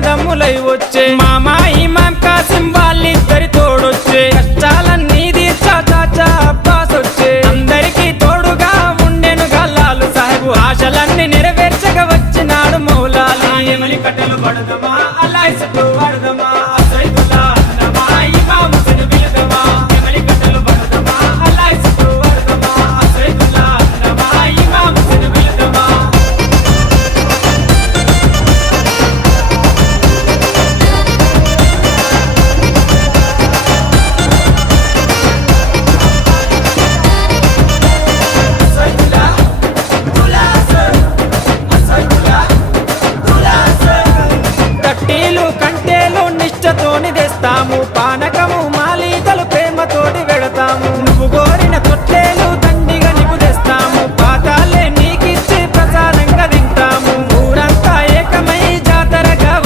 అన్నదమ్ములై వచ్చే మామా ఇమాం కాసిం వాళ్ళిద్దరి తోడొచ్చే కష్టాలన్నీ తీర్చా చాచా అబ్బాస్ వచ్చే అందరికీ తోడుగా ఉండెను గల్లాలు సాహెబు ఆశలన్నీ నెరవేర్చగా వచ్చినాడు మౌలాలి ఎమలి కట్టెలు పడదమా అల్లాహ్ చుట్టూ పడదమా అసైదుల్లా అన్నమా ఇమాం హుస్సేన్ బిలదమా ఎమలి కట్టెలు పడదమా అల్లాహ్ చుట్టూ పడదమా అసైదుల్లా అన్నమా ఇమాం హుస్సేన్ బిలదమా కట్టేలు కంటేలు నిష్టతోని తెస్తాము